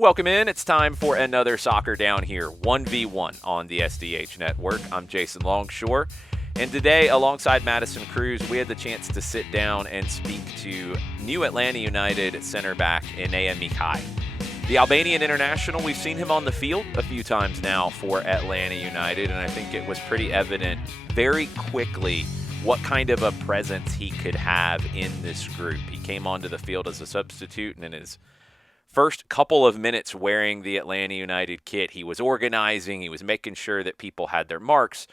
Welcome in. It's time for another Soccer Down Here 1v1 on the SDH Network. I'm Jason Longshore, and today, alongside Madison Cruz, we had the chance to sit down and speak to new Atlanta United center back Enea Mihaj. The Albanian international, we've seen him on the field a few times now for Atlanta United, and I think it was pretty evident very quickly what kind of a presence he could have in this group. He came onto the field as a substitute, and in his first couple of minutes wearing the Atlanta United kit, he was organizing, he was making sure that people had their marks.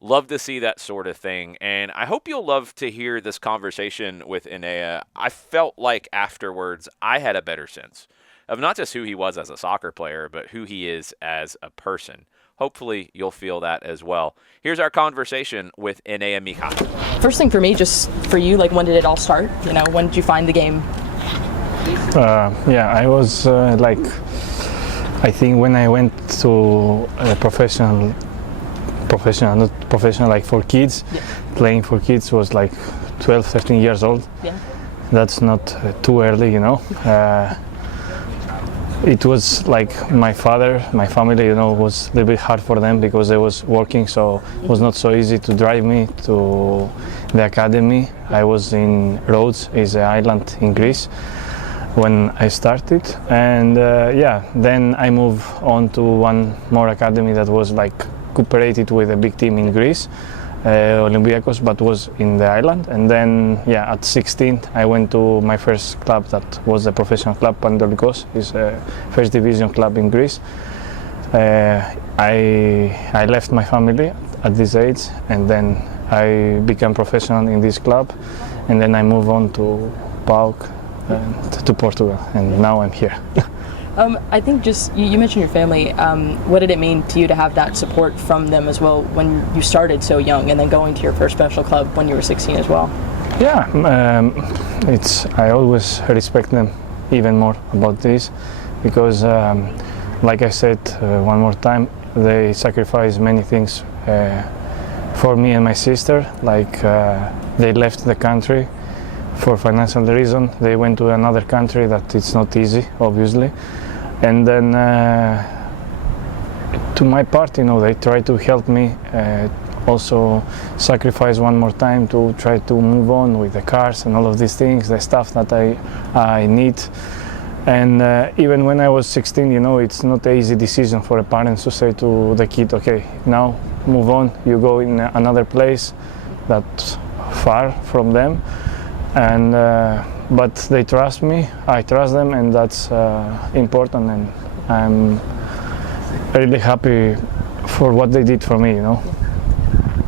Love to see that sort of thing, and I hope you'll love to hear this conversation with Enea. I felt like afterwards I had a better sense of not just who he was as a soccer player, but who he is as a person. Hopefully you'll feel that as well. Here's our conversation with Enea Mihaj. First thing for me, just for you, like, when did it all start? You know, when did you find the game? I was I think when I went to a professional, not professional, like for kids, playing for kids was like 12, 13 years old. Yeah. That's not too early, you know. It was like my family, you know, was a little bit hard for them because they was working, so it was not so easy to drive me to the academy. I was in Rhodes, is an island in Greece, when I started, and then I moved on to one more academy that was like cooperated with a big team in Greece, Olympiacos, but was in the island. And then at 16 I went to my first club, that was a professional club, Olympiacos, is a first division club in Greece. I left my family at this age, and then I became professional in this club, and then I moved on to PAOK and to Portugal, and now I'm here. I think just, you mentioned your family. What did it mean to you to have that support from them as well when you started so young, and then going to your first professional club when you were 16 as well? I always respect them even more about this, because like I said, one more time, they sacrifice many things for me and my sister. Like they left the country for financial reason. They went to another country that it's not easy, obviously. And then to my part, you know, they try to help me also sacrifice one more time to try to move on with the cars and all of these things, the stuff that I need. And even when I was 16, you know, it's not an easy decision for a parent to say to the kid, okay, now move on, you go in another place that's far from them. And but they trust me, I trust them, and that's important, and I'm really happy for what they did for me, you know.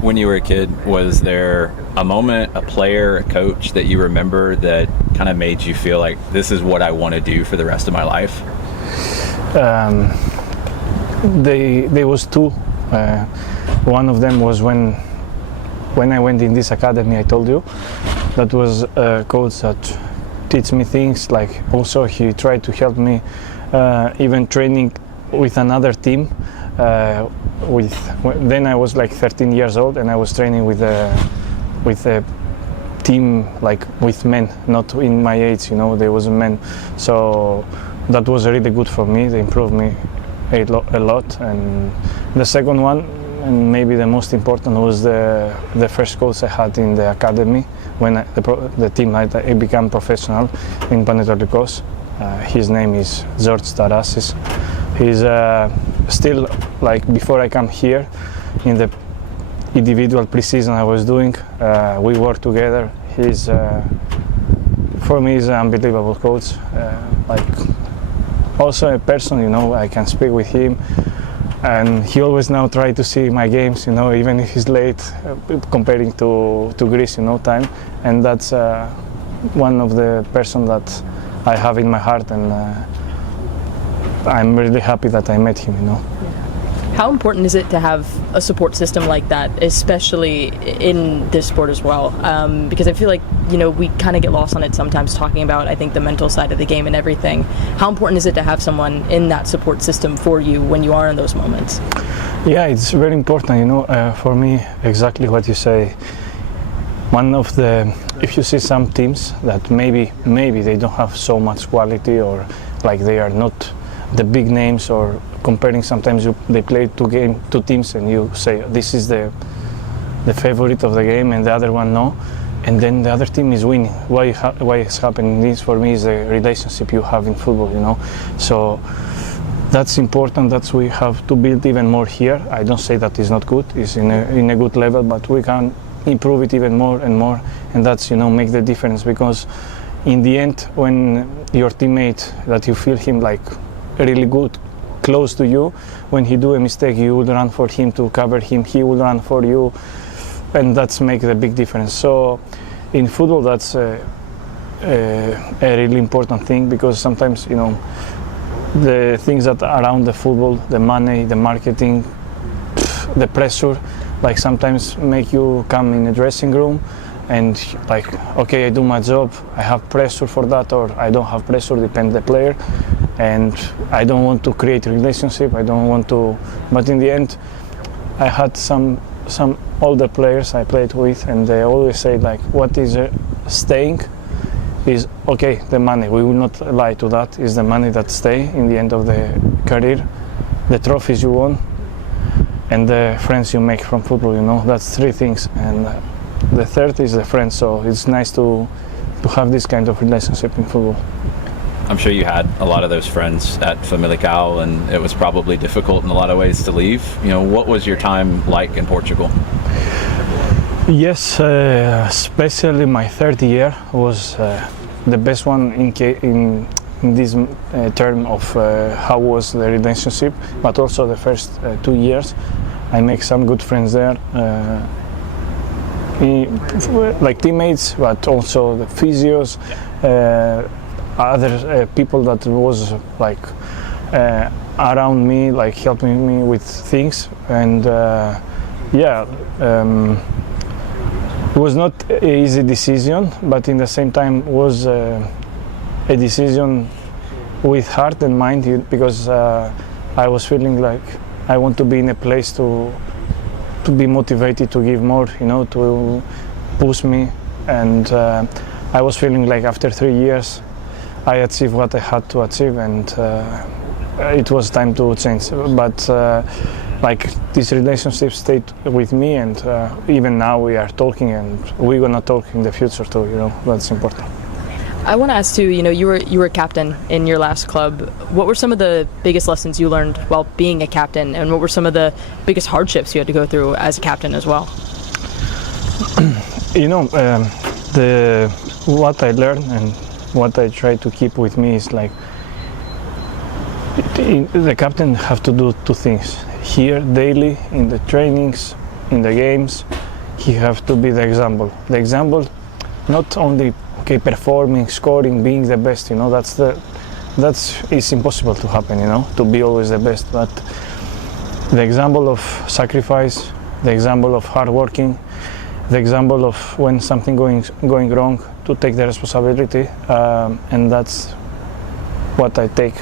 When you were a kid, was there a moment, a player, a coach that you remember that kind of made you feel like this is what I want to do for the rest of my life? There was two. One of them was when I went in this academy I told you. That was a coach that teach me things, like also he tried to help me even training with another team. Then I was like 13 years old, and I was training with a team, like with men, not in my age, you know, there was men. So that was really good for me. They improved me a lot. And the second one, and maybe the most important, was the first coach I had in the academy when the team I became professional in Panathinaikos. His name is George Tarasis. He's still, like, before I come here, in the individual pre-season I was doing, we worked together. He's for me is an unbelievable coach. Like, also a person, you know, I can speak with him. And he always now try to see my games, you know, even if he's late, comparing to Greece, you know, time. And that's one of the person that I have in my heart, and I'm really happy that I met him, you know. How important is it to have a support system like that, especially in this sport as well? Because I feel like, you know, we kind of get lost on it sometimes, talking about, I think, the mental side of the game and everything. How important is it to have someone in that support system for you when you are in those moments? Yeah, it's very important, you know, for me, exactly what you say. One of the, if you see some teams that maybe they don't have so much quality, or like they are not the big names, or comparing. Sometimes they play two teams, and you say this is the favorite of the game, and the other one no, and then the other team is winning. Why it's happening? This for me is the relationship you have in football, you know. So that's important. That we have to build even more here. I don't say that is not good. It's in a good level, but we can improve it even more and more, and that's, you know, make the difference. Because in the end, when your teammate, that you feel him like really good, close to you, when he do a mistake, you will run for him to cover him. He will run for you, and that's make the big difference. So in football, that's a really important thing, because sometimes, you know, the things that are around the football, the money, the marketing, the pressure, like sometimes make you come in a dressing room and like, okay, I do my job, I have pressure for that, or I don't have pressure, depends the player, and I don't want to create a relationship, I don't want to, but in the end, I had some older players I played with, and they always say like, what is staying is, okay, the money, we will not lie to that, is the money that stay in the end of the career, the trophies you won, and the friends you make from football, you know. That's three things, and the third is the friends. So it's nice to have this kind of relationship in football. I'm sure you had a lot of those friends at Famalicão, and it was probably difficult in a lot of ways to leave. You know, what was your time like in Portugal? Yes, especially my third year was the best one in this term of how was the relationship, but also the first 2 years. I make some good friends there, like teammates, but also the physios, other people that was like around me, like helping me with things, and it was not an easy decision, but in the same time was a decision with heart and mind, because I was feeling like I want to be in a place to be motivated to give more, you know, to push me, and I was feeling like after 3 years I achieved what I had to achieve, and it was time to change. But like this relationship stayed with me, and even now we are talking, and we're gonna talk in the future too, you know. That's important. I want to ask too, you know, you were a captain in your last club. What were some of the biggest lessons you learned while being a captain, and what were some of the biggest hardships you had to go through as a captain as well? You know, what I learned and what I try to keep with me is like, the captain have to do two things. Here daily in the trainings, in the games, he have to be the example. The example, not only performing, scoring, being the best, you know, it's impossible to happen, you know, to be always the best. But the example of sacrifice, the example of hard working, the example of when something going wrong, to take the responsibility, and that's what I take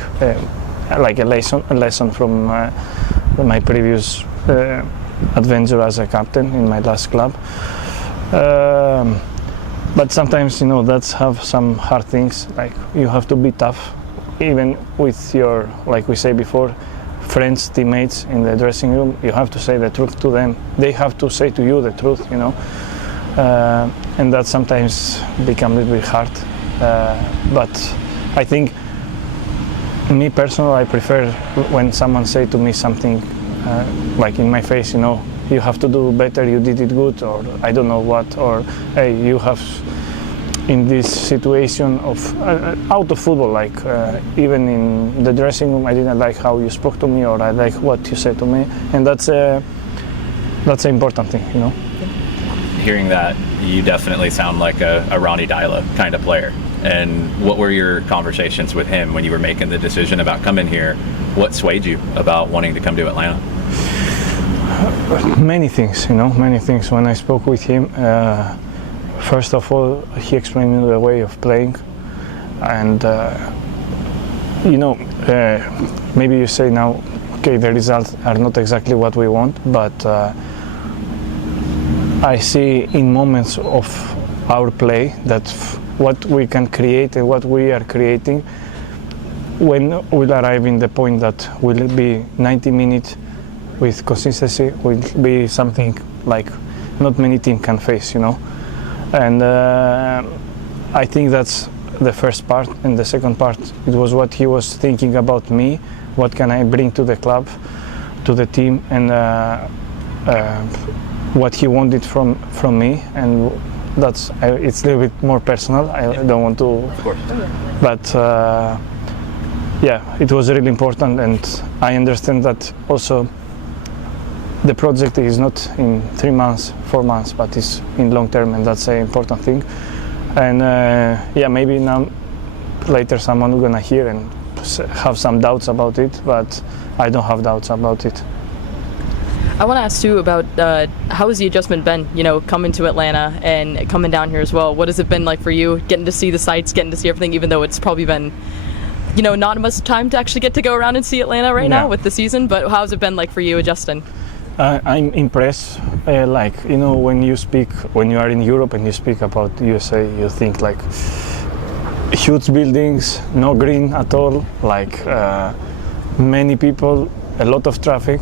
like a lesson from my previous adventure as a captain in my last club. But sometimes, you know, that's have some hard things, like you have to be tough, even with your, like we say before, friends, teammates in the dressing room. You have to say the truth to them. They have to say to you the truth, you know. And that sometimes become a little bit hard. But I think, me personally, I prefer when someone say to me something like in my face, you know, you have to do better, you did it good, or I don't know what, or hey, you have in this situation of out of football, like even in the dressing room, I didn't like how you spoke to me, or I like what you said to me, and that's an important thing, you know. Hearing that, you definitely sound like a Ronnie Dyla kind of player. And what were your conversations with him when you were making the decision about coming here? What swayed you about wanting to come to Atlanta? Many things, you know, many things. When I spoke with him, first of all, he explained me the way of playing, and you know, maybe you say now, okay, the results are not exactly what we want, but I see in moments of our play that what we can create and what we are creating, when we'll arrive in the point that will be 90 minutes with consistency, will be something like not many teams can face, And I think that's the first part, and the second part, it was what he was thinking about me, what can I bring to the club, to the team, and what he wanted from me, and it's a little bit more personal. I don't want to, Of course. but yeah, it was really important, and I understand that also the project is not in 3 months, 4 months, but it's in long term, and that's an important thing. And yeah, maybe now later someone gonna hear and have some doubts about it, but I don't have doubts about it. I want to ask too about how has the adjustment been, coming to Atlanta and coming down here as well? What has it been like for you, getting to see the sights, getting to see everything, even though it's probably been, not much time to actually get to go around and see Atlanta right now with the season, but how's it been like for you adjusting? I'm impressed. When you are in Europe and you speak about USA, you think like huge buildings, no green at all, like many people, a lot of traffic.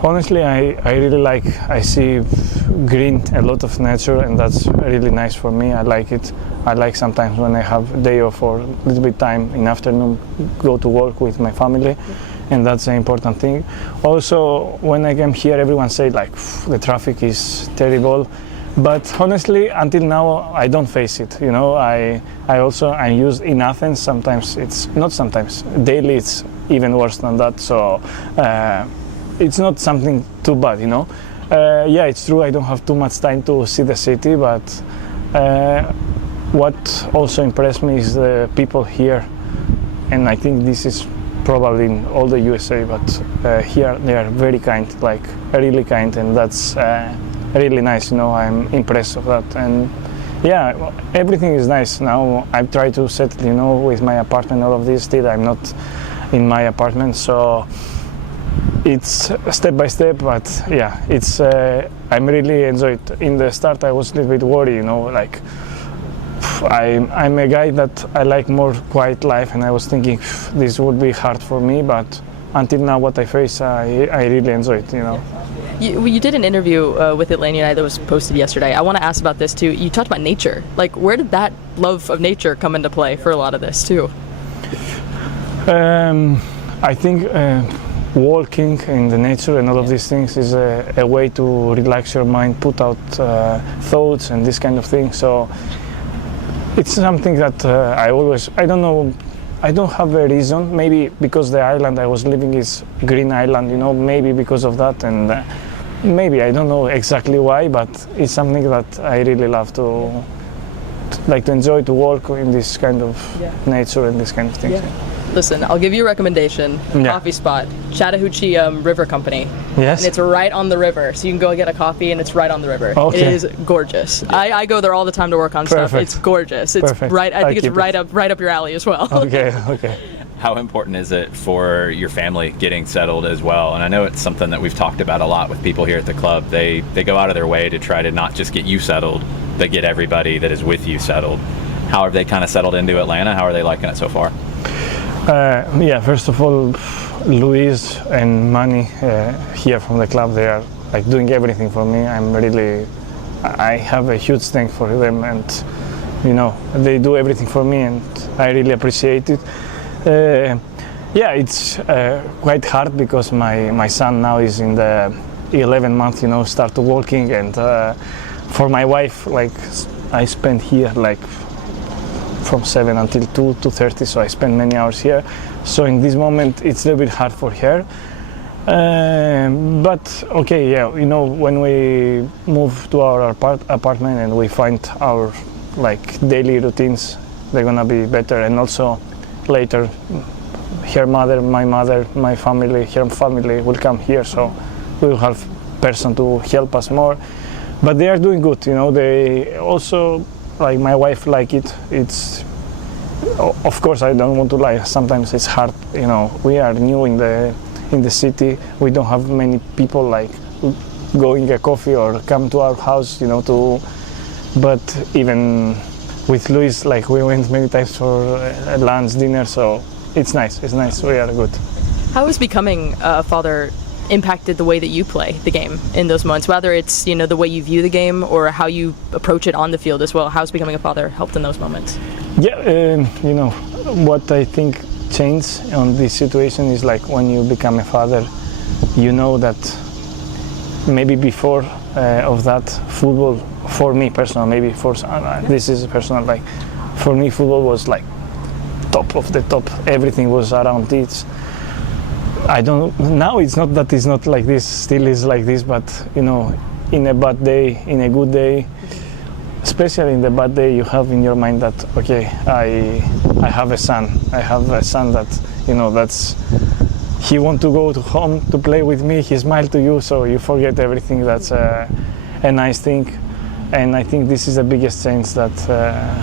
Honestly, I really I see green, a lot of nature, and that's really nice for me. I like it. I like sometimes when I have a day off or a little bit time in afternoon, go to work with my family, and that's an important thing. Also, when I came here, everyone say the traffic is terrible, but honestly, until now, I don't face it. I use in Athens. Sometimes daily it's even worse than that. So it's not something too bad. Yeah, it's true. I don't have too much time to see the city, but what also impressed me is the people here, and I think this is probably in all the USA, but here they are very kind, really kind, and that's really nice. I'm impressed of that, and yeah, everything is nice now. I've tried to settle, with my apartment, all of this. Still, I'm not in my apartment, so it's step by step, but yeah, it's I'm really enjoyed. In the start, I was a little bit worried, I'm a guy that I like more quiet life, and I was thinking this would be hard for me, but until now, what I face, I really enjoy it. You did an interview with Atlanta United that was posted yesterday. I want to ask about this too. You talked about nature. Where did that love of nature come into play for a lot of this too? I think walking in the nature and all of these things is a way to relax your mind, put out thoughts and this kind of thing. So it's something that I don't know, I don't have a reason. Maybe because the island I was living is green island, maybe because of that, and maybe I don't know exactly why, but it's something that I really love to enjoy, to walk in this kind of nature and this kind of things. Yeah. Listen, I'll give you a recommendation. Coffee spot, Chattahoochee River Company. Yes. And it's right on the river, so you can go get a coffee, and it's right on the river. Okay. It is gorgeous. I go there all the time to work on stuff. It's gorgeous. It's Perfect. right. I think it's right up your alley as well. Okay. How important is it for your family getting settled as well? And I know it's something that we've talked about a lot with people here at the club. They go out of their way to try to not just get you settled, but get everybody that is with you settled. How have they kind of settled into Atlanta? How are they liking it so far? Yeah, first of all, Luis and Manny here from the club, they are doing everything for me. I have a huge thanks for them, and they do everything for me, and I really appreciate it. Yeah, it's quite hard because my son now is in the 11 month, start walking, and for my wife, I spend here from 7 until 2:30, so I spend many hours here. So in this moment, it's a little bit hard for her. But okay, yeah, when we move to our apartment and we find our daily routines, they're gonna be better. And also later, her mother, my family, her family will come here, so we will have person to help us more. But they are doing good, They also. My wife it. It's, of course, I don't want to lie. Sometimes it's hard. We are new in the city. We don't have many people going a coffee or come to our house. But even with Luis, like we went many times for lunch, dinner, so it's nice. It's nice. We are good. How has becoming a father impacted the way that you play the game in those moments, whether it's the way you view the game or how you approach it on the field as well? How's becoming a father helped in those moments? Yeah, what I think changed on this situation is like when you become a father, you know that maybe before of that football, for me personal, maybe for this is personal, like for me football was like top of the top. Everything was around it. I don't now. It's not that it's not like this. Still is like this, but in a bad day, in a good day, especially in the bad day, you have in your mind that okay, I have a son. I have a son that that's he want to go to home to play with me. He smiled to you, so you forget everything. That's a nice thing, and I think this is the biggest change that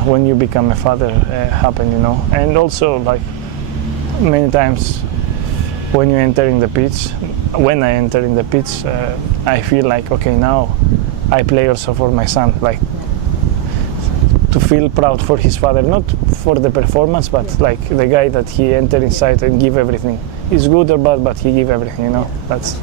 when you become a father happen. And also like many times. When you enter in the pitch, when I enter in the pitch, I feel like okay, now I play also for my son, like to feel proud for his father, not for the performance, but like the guy that he entered inside and give everything. He's good or bad, but he give everything. That's.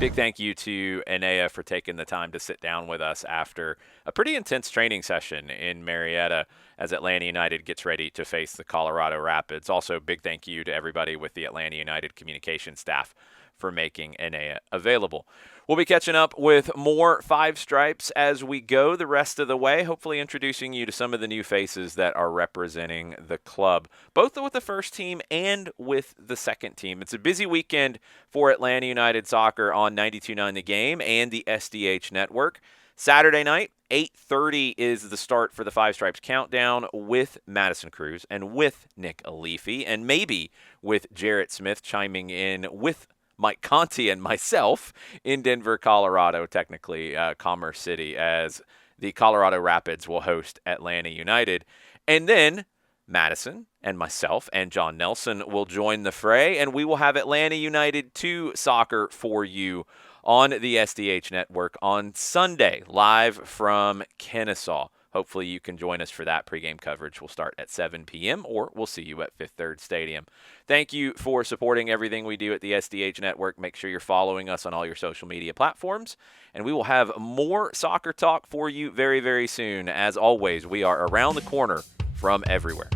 Big thank you to Enea for taking the time to sit down with us after a pretty intense training session in Marietta as Atlanta United gets ready to face the Colorado Rapids. Also, big thank you to everybody with the Atlanta United communication staff for making Enea available. We'll be catching up with more Five Stripes as we go the rest of the way, hopefully introducing you to some of the new faces that are representing the club, both with the first team and with the second team. It's a busy weekend for Atlanta United soccer on 92.9 The Game and the SDH Network. Saturday night, 8:30 is the start for the Five Stripes Countdown with Madison Cruz and with Nick Aliffi, and maybe with Jarrett Smith chiming in with Mike Conti and myself in Denver, Colorado, technically Commerce City, as the Colorado Rapids will host Atlanta United. And then Madison and myself and John Nelson will join the fray, and we will have Atlanta United 2 soccer for you on the SDH Network on Sunday, live from Kennesaw. Hopefully you can join us for that. Pregame coverage will start at 7 p.m. or we'll see you at Fifth Third Stadium. Thank you for supporting everything we do at the SDH Network. Make sure you're following us on all your social media platforms, and we will have more soccer talk for you very, very soon. As always, we are around the corner from everywhere.